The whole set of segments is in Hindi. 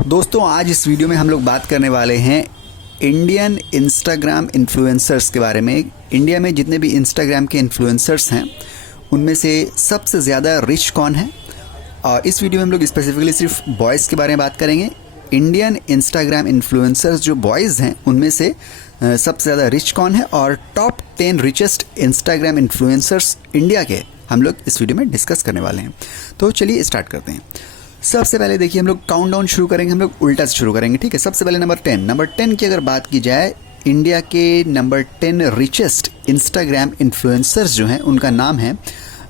दोस्तों आज इस वीडियो में हम लोग बात करने वाले हैं इंडियन इंस्टाग्राम इन्फ्लुएंसर्स के बारे में। इंडिया में जितने भी इंस्टाग्राम के इन्फ्लुएंसर्स हैं उनमें से सबसे ज़्यादा रिच कौन है। और इस वीडियो में हम लोग स्पेसिफिकली सिर्फ बॉयज़ के बारे में बात करेंगे। इंडियन इंस्टाग्राम इन्फ्लुएंसर्स जो बॉयज़ हैं उनमें से सबसे ज़्यादा रिच कौन है और top 10 richest Instagram influencers India के हम लोग इस वीडियो में डिस्कस करने वाले हैं। तो चलिए स्टार्ट करते हैं। सबसे पहले देखिए हम लोग काउंटडाउन शुरू करेंगे, हम लोग उल्टा से शुरू करेंगे, ठीक है। सबसे पहले नंबर 10 की अगर बात की जाए, इंडिया के नंबर 10 रिचेस्ट इंस्टाग्राम इन्फ्लुएंसर्स जो हैं उनका नाम है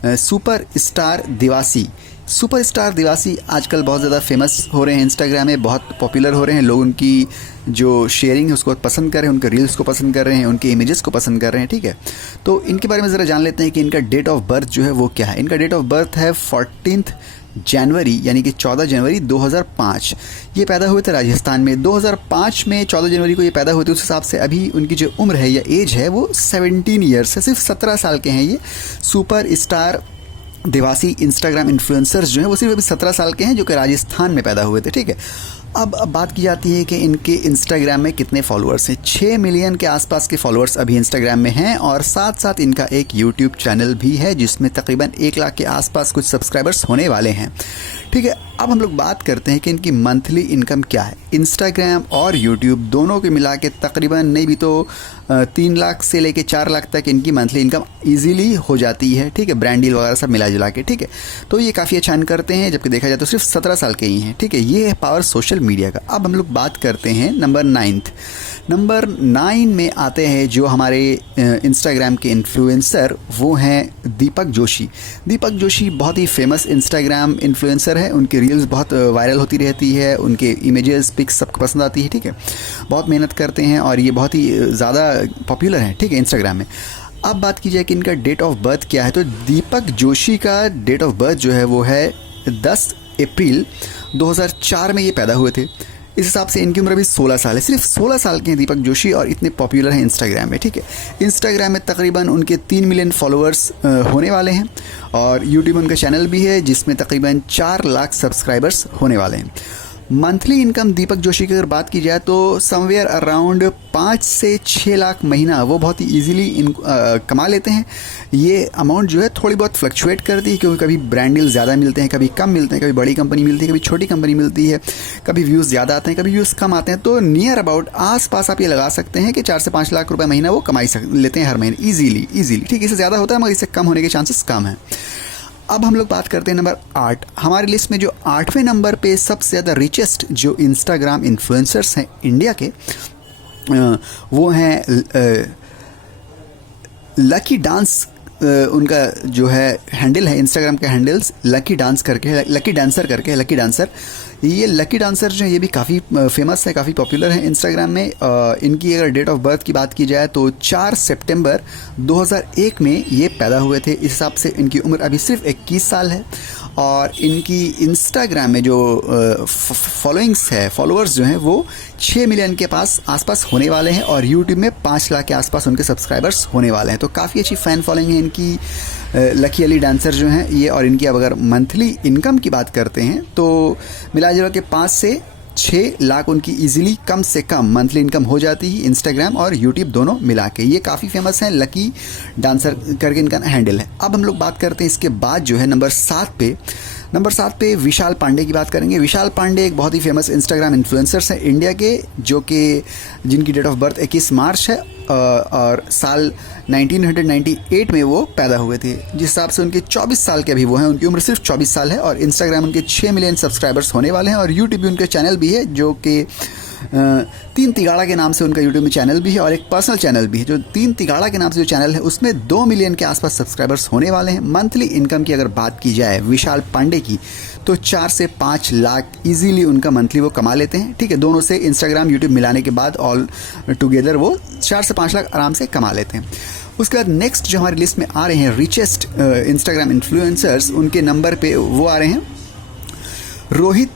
सुपर स्टार दिवासी। सुपर स्टार दिवासी आजकल बहुत ज़्यादा फेमस हो रहे हैं, इंस्टाग्राम में बहुत पॉपुलर हो रहे हैं। लोग उनकी जो शेयरिंग है उसको पसंद कर रहे हैं, उनके रील्स को पसंद कर रहे हैं, उनके इमेजेस को पसंद कर रहे हैं, ठीक है। तो इनके बारे में ज़रा जान लेते हैं कि इनका डेट ऑफ बर्थ जो है वो क्या है। इनका डेट ऑफ बर्थ है 14 जनवरी यानी कि 14 जनवरी 2005। ये पैदा हुए थे राजस्थान में। 2005 में 14 जनवरी को ये पैदा हुए थे। उस हिसाब से अभी उनकी जो उम्र है या एज है वो 17 ईयर्स है, सिर्फ 17 साल के हैं ये सुपर स्टार दिवासी इंस्टाग्राम इन्फ्लुएंसर्स जो हैं वो सिर्फ अभी 17 साल के हैं, जो कि राजस्थान में पैदा हुए थे, ठीक है। अब बात की जाती है कि इनके इंस्टाग्राम में कितने फॉलोअर्स हैं। 6 मिलियन के आसपास के फॉलोअर्स अभी इंस्टाग्राम में हैं और साथ साथ इनका एक यूट्यूब चैनल भी है जिसमें तकरीबन 1 लाख के आसपास कुछ सब्सक्राइबर्स होने वाले हैं, ठीक है। अब हम लोग बात करते हैं कि इनकी मंथली इनकम क्या है। इंस्टाग्राम और यूट्यूब दोनों के मिला के तकरीबन नहीं भी तो 3 लाख से लेके 4 लाख तक इनकी मंथली इनकम ईजीली हो जाती है, ठीक है। ब्रांड डील वगैरह सब मिला जुला के, ठीक है। तो ये काफ़ी अच्छा अर्न करते हैं, जबकि देखा जाए तो सिर्फ 17 साल के ही हैं, ठीक है। ये है पावर सोशल मीडिया का। अब हम लोग बात करते हैं नंबर 9 में आते हैं जो हमारे इंस्टाग्राम के इन्फ्लुएंसर, वो हैं दीपक जोशी। दीपक जोशी बहुत ही फेमस इंस्टाग्राम इन्फ्लुएंसर है। उनकी रील्स बहुत वायरल होती रहती है, उनके इमेजेस पिक्स सबको पसंद आती है, ठीक है। बहुत मेहनत करते हैं और ये बहुत ही ज़्यादा पॉपुलर हैं, ठीक है, इंस्टाग्राम में। अब बात की जाए कि इनका डेट ऑफ बर्थ क्या है, तो दीपक जोशी का डेट ऑफ बर्थ जो है वो है 10 अप्रैल 2004 में ये पैदा हुए थे। इस हिसाब से इनकी उम्र अभी 16 साल है। सिर्फ 16 साल के हैं दीपक जोशी और इतने पॉपुलर हैं इंस्टाग्राम में, ठीक है। इंस्टाग्राम में तकरीबन उनके 3 मिलियन फॉलोअर्स होने वाले हैं और यूट्यूब उनका चैनल भी है जिसमें तकरीबन 4 लाख सब्सक्राइबर्स होने वाले हैं। मंथली इनकम दीपक जोशी की अगर बात की जाए तो समवेयर अराउंड 5 से 6 लाख महीना वो बहुत ही ईजिली कमा लेते हैं। ये अमाउंट जो है थोड़ी बहुत फ्लक्चुएट करती है क्योंकि कभी ब्रांड डील ज़्यादा मिलते हैं, कभी कम मिलते हैं, कभी बड़ी कंपनी मिलती है, कभी छोटी कंपनी मिलती है, कभी व्यूज़ ज़्यादा आते हैं, कभी व्यूज़ कम आते हैं। तो नियर अबाउट आस पास आप ये लगा सकते हैं कि 4 से 5 लाख रुपये महीना वो कमाई लेते हैं हर महीने ईजीली, ठीक है। इससे ज़्यादा होता है मगर इससे कम होने के चांसेस कम हैं। अब हम लोग बात करते हैं नंबर 8। हमारी लिस्ट में जो 8वें नंबर पे सबसे ज़्यादा रिचेस्ट जो इंस्टाग्राम इन्फ्लुएंसर्स हैं इंडिया के, वो हैं लकी डांस। उनका जो है हैंडल है इंस्टाग्राम के हैंडल्स लकी डांसर करके लकी डांसर। ये लकी डांसर जो है ये भी काफ़ी फेमस है, काफ़ी पॉपुलर है इंस्टाग्राम में। इनकी अगर डेट ऑफ बर्थ की बात की जाए तो 4 सितंबर 2001 में ये पैदा हुए थे। इस हिसाब से इनकी उम्र अभी सिर्फ 21 साल है और इनकी इंस्टाग्राम में जो फॉलोअर्स जो हैं वो 6 मिलियन के आसपास होने वाले हैं और यूट्यूब में 5 लाख के आसपास उनके सब्सक्राइबर्स होने वाले हैं। तो काफ़ी अच्छी फ़ैन फॉलोइंग है इनकी लकी अली डांसर जो हैं ये। और इनकी अब अगर मंथली इनकम की बात करते हैं तो मिला जुला के 5 से 6 लाख उनकी इजीली कम से कम मंथली इनकम हो जाती है इंस्टाग्राम और यूट्यूब दोनों मिला के। ये काफ़ी फेमस है, लकी डांसर करके इनका हैंडल है। अब हम लोग बात करते हैं इसके बाद जो है नंबर 7 पे विशाल पांडे की बात करेंगे। विशाल पांडे एक बहुत ही फेमस इंस्टाग्राम इन्फ्लुएंसर्स हैं इंडिया के, जो कि जिनकी डेट ऑफ बर्थ 21 मार्च है और साल 1998 में वो पैदा हुए थे। जिस हिसाब से उनके 24 साल के अभी वो हैं, उनकी उम्र सिर्फ 24 साल है और इंस्टाग्राम उनके 6 मिलियन सब्सक्राइबर्स होने वाले हैं और यूट्यूब भी उनके चैनल भी है जो कि 3 तिगाड़ा के नाम से उनका यूट्यूब में चैनल भी है और एक पर्सनल चैनल भी है। जो 3 तिगाड़ा के नाम से जो चैनल है उसमें 2 मिलियन के आसपास सब्सक्राइबर्स होने वाले हैं। मंथली इनकम की अगर बात की जाए विशाल पांडे की तो 4 से 5 लाख इजीली उनका मंथली वो कमा लेते हैं, ठीक है। दोनों से इंस्टाग्राम यूट्यूब मिलाने के बाद ऑल टुगेदर वो 4 से 5 लाख आराम से कमा लेते हैं। उसके बाद नेक्स्ट जो हमारी लिस्ट में आ रहे हैं रिचेस्ट इंस्टाग्राम इन्फ्लुएंसर्स, उनके नंबर पे वो आ रहे हैं रोहित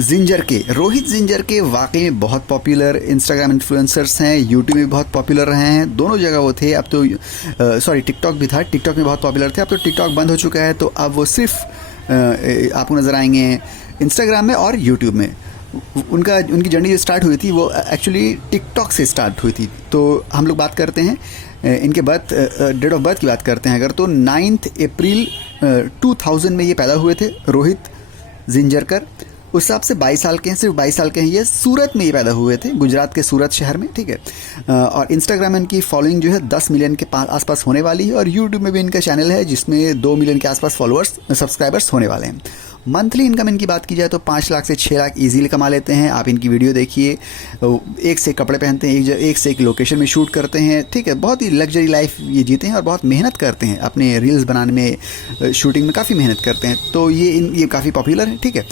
जिंजर के वाकई में बहुत पॉपुलर इंस्टाग्राम इन्फ्लुएंसर्स हैं, यूट्यूब में बहुत पॉपुलर रहे हैं, दोनों जगह वो थे। अब तो टिकटॉक भी था, टिकटॉक में बहुत पॉपुलर थे, अब तो टिकटॉक बंद हो चुका है, तो अब वो सिर्फ आपको नज़र आएंगे इंस्टाग्राम में और यूट्यूब में। उनकी जर्नी जो स्टार्ट हुई थी वो एक्चुअली टिकटॉक से स्टार्ट हुई थी। तो हम लोग बात करते हैं इनके डेट ऑफ बर्थ की बात करते हैं अगर, तो 9 अप्रैल 2000 में ये पैदा हुए थे, रोहित जिंजरकर। उस हिसाब से 22 साल के हैं, सिर्फ 22 साल के हैं। ये सूरत में ये पैदा हुए थे, गुजरात के सूरत शहर में, ठीक है। और इंस्टाग्राम में इनकी फॉलोइंग जो है 10 मिलियन के आसपास होने वाली है, और यूट्यूब में भी इनका चैनल है जिसमें 2 मिलियन के आसपास सब्सक्राइबर्स होने वाले हैं। मंथली इनकम इनकी बात की जाए तो 5 लाख से 6 लाख इजीली कमा लेते हैं। आप इनकी वीडियो देखिए, एक से एक कपड़े पहनते हैं, एक से एक लोकेशन में शूट करते हैं, ठीक है। बहुत ही लग्जरी लाइफ ये जीते हैं और बहुत मेहनत करते हैं अपने रील्स बनाने में, शूटिंग में काफ़ी मेहनत करते हैं। तो ये काफ़ी पॉपुलर है, ठीक है।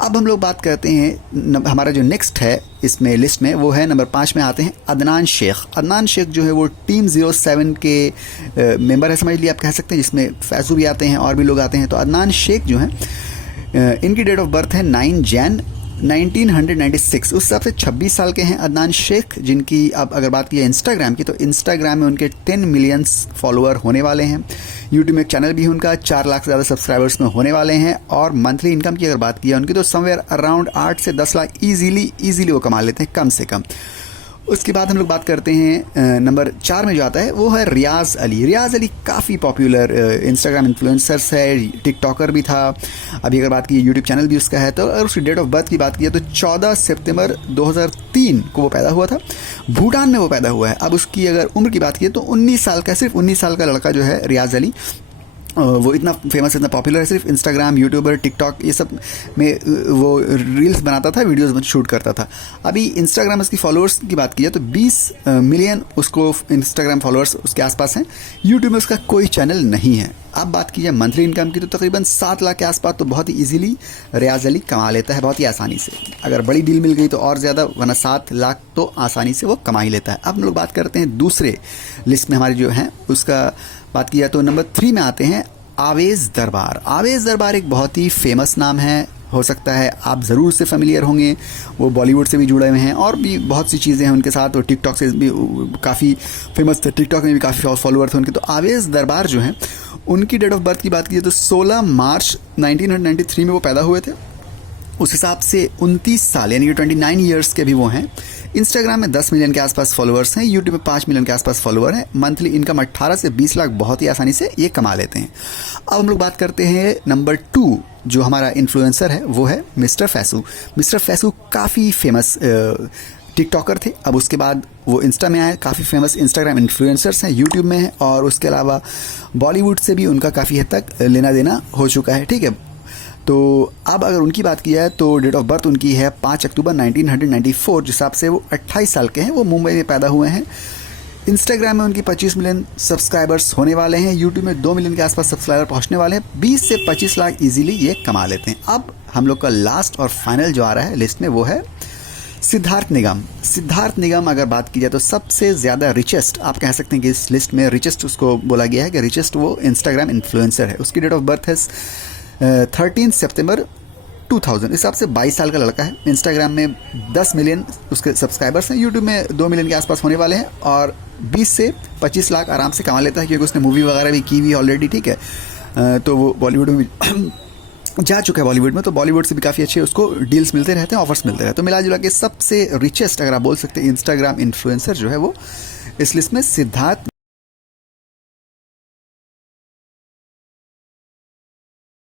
अब हम लोग बात करते हैं हमारा जो नेक्स्ट है इसमें लिस्ट में, वो है नंबर 5 में आते हैं अदनान शेख। अदनान शेख जो है वो टीम 07 के मेंबर है, समझ लिए आप कह सकते हैं, जिसमें फैजू भी आते हैं और भी लोग आते हैं। तो अदनान शेख जो है इनकी डेट ऑफ बर्थ है 9 जैन 1996। उस हिसाब से 26 साल के हैं अदनान शेख, जिनकी अब अगर बात की जाए इंस्टाग्राम की, तो इंस्टाग्राम में उनके 10 मिलियन फॉलोअर होने वाले हैं। यूट्यूब में एक चैनल भी है उनका, 4 लाख से ज़्यादा सब्सक्राइबर्स में होने वाले हैं। और मंथली इनकम की अगर बात की जाए उनकी, तो समवेयर अराउंड 8 से 10 लाख ईजिली वो कमा लेते हैं, कम से कम। उसके बाद हम लोग बात करते हैं नंबर 4 में जो आता है वो है रियाज़ अली। रियाज़ अली काफ़ी पॉपुलर इंस्टाग्राम इन्फ्लुएंसर्स है, टिकटॉकर भी था। अभी अगर बात की यूट्यूब चैनल भी उसका है। तो अगर उसकी डेट ऑफ बर्थ की बात की जाए तो 14 सितंबर 2003 को वो पैदा हुआ था, भूटान में वो पैदा हुआ है। अब उसकी अगर उम्र की बात की तो 19 साल का, सिर्फ 19 साल का लड़का जो है रियाज़ अली, वो इतना फेमस, इतना पॉपुलर है, सिर्फ इंस्टाग्राम, यूट्यूबर, टिकटॉक ये सब में वो रील्स बनाता था, वीडियोस शूट करता था। अभी इंस्टाग्राम उसकी फॉलोअर्स की बात की जाए तो 20 मिलियन उसको इंस्टाग्राम फॉलोअर्स उसके आसपास हैं। यूट्यूब में उसका कोई चैनल नहीं है। अब बात की जाए मंथली इनकम की तो तकरीबन 7 लाख के आसपास तो बहुत ही ईजिली रियाज़ अली कमा लेता है, बहुत ही आसानी से। अगर बड़ी डील मिल गई तो और ज़्यादा, वरना 7 लाख तो आसानी से वो कमा ही लेता है। अब हम लोग बात करते हैं दूसरे लिस्ट में हमारे जो हैं उसका बात की जाए तो नंबर 3 में आते हैं आवेज़ दरबार। आवेज़ दरबार एक बहुत ही फेमस नाम है, हो सकता है आप ज़रूर से फेमिलियर होंगे। वो बॉलीवुड से भी जुड़े हुए हैं और भी बहुत सी चीज़ें हैं उनके साथ। और टिकटॉक से भी काफ़ी फेमस थे, टिकटॉक में भी काफ़ी फॉलोअर थे उनके। तो आवेज़ दरबार जो हैं उनकी डेट ऑफ बर्थ की बात की जाए तो 16 मार्च 1993 में वो पैदा हुए थे। उस हिसाब से 29 साल यानी कि 29 ईयर्स के भी वो हैं। इंस्टाग्राम में 10 मिलियन के आसपास फॉलोअर्स हैं, यूट्यूब में 5 मिलियन के आसपास फॉलोअर हैं। मंथली इनकम 18 से 20 लाख बहुत ही आसानी से ये कमा लेते हैं। अब हम लोग बात करते हैं नंबर 2 जो हमारा इन्फ्लुएंसर है वो है मिस्टर फैसू। मिस्टर फैसू काफ़ी फेमस टिकटॉकर थे, अब उसके बाद वो इंस्टा में आए, काफ़ी फेमस इंस्टाग्राम इन्फ्लुएंसर्स हैं, यूट्यूब में हैं। और उसके अलावा बॉलीवुड से भी उनका काफ़ी हद तक लेना देना हो चुका है, ठीक है। तो अब अगर उनकी बात की जाए तो डेट ऑफ बर्थ उनकी है 5 अक्टूबर 1994, जिस हिसाब से वो 28 साल के हैं। वो मुंबई में पैदा हुए हैं। इंस्टाग्राम में उनकी 25 मिलियन सब्सक्राइबर्स होने वाले हैं, यूट्यूब में 2 मिलियन के आसपास सब्सक्राइबर पहुंचने वाले हैं। 20 से 25 लाख इजीली ये कमा लेते हैं। अब हम लोग का लास्ट और फाइनल जो आ रहा है लिस्ट में वो है सिद्धार्थ निगम। सिद्धार्थ निगम अगर बात की जाए तो सबसे ज़्यादा रिचेस्ट, आप कह सकते हैं कि इस लिस्ट में रिचेस्ट उसको बोला गया है कि रिचेस्ट वो इंस्टाग्राम इन्फ्लुएंसर है। उसकी डेट ऑफ बर्थ है 13 सितंबर 2000। इस हिसाब से 22 साल का लड़का है। इंस्टाग्राम में 10 मिलियन उसके सब्सक्राइबर्स हैं, यूट्यूब में 2 मिलियन के आसपास होने वाले हैं। और 20 से 25 लाख आराम से कमा लेता है, क्योंकि उसने मूवी वगैरह भी की हुई ऑलरेडी, ठीक है। तो वो बॉलीवुड में भी जा चुका है बॉलीवुड में, तो बॉलीवुड से भी काफ़ी अच्छे उसको डील्स मिलते रहते हैं, ऑफर्स मिलते रहते हैं। तो मिला जुला के सबसे रिचेस्ट अगर आप बोल सकते हैं इंस्टाग्राम इन्फ्लुएंसर जो है वो इस लिस्ट में सिद्धार्थ